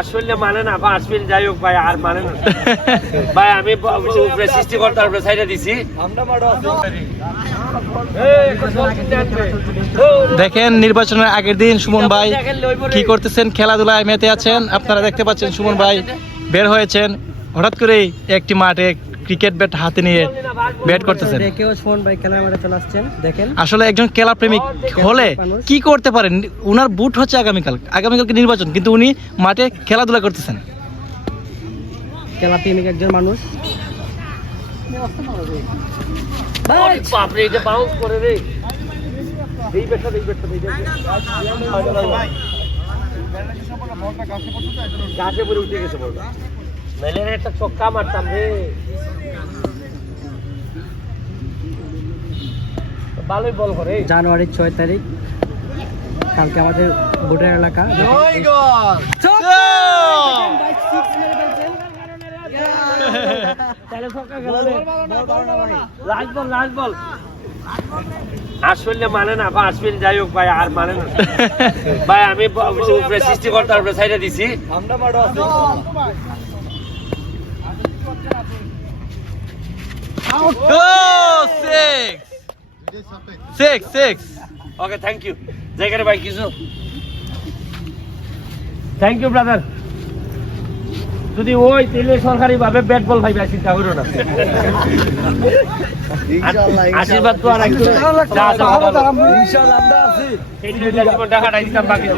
আসলে মানে না বা আসবেন যাই হোক ভাই আর মানে না। ভাই আমি উপরে সৃষ্টিকর্তার উপরে সাইডে দিছি। দেখেন নির্বাচনের আগের দিন সুমন ভাই কি করতেছেন খেলাধুলায় মেতে আছেন। আপনারা দেখতে পাচ্ছেন সুমন ভাই বের হয়েছেন। হঠাৎ করেই একটি মাঠে ক্রিকেট ব্যাট হাতে নিয়ে ব্যাট করতেছেন। দেখেও সুমন ভাই খেলার মাঠে চলে আসছেন দেখেন। আসলে একজন খেলা প্রেমিক হলে কি করতে পারেন? উনার বুট হচ্ছে আগামীকাল আগামীকালকে নির্বাচন কিন্তু উনি মাঠে খেলাধুলা করতেছেন। খেলা প্রেমিক একজন মানুষ। বাপরে, এটা bounce করে রে। এই ব্যাটটা, এই ব্যাটটা, এই ব্যাটটা। গাছে পরে উঠে গেছে বলটা। নাইলে একটা চক্কা মারতাম রে। ভালোই বল করে। জানুয়ারির ছয় তারিখ কালকে আমাদের ভোটের এলাকা। আসলে মানে না মিনিট যাই হোক ভাই আর মানে না। ভাই আমি ব- সৃষ্টিকর্তার উপরে সাইডে দিছি। Six six okay thank you জায়গারে ভাই কিছু থ্যাংক ইউ ব্রাদার যদি ওই তেলে সরকারি ভাবে ব্যাট বল ভাই চিন্তা করো না আশীর্বাদ তো আর একটু টাকাটা দিতাম বাকি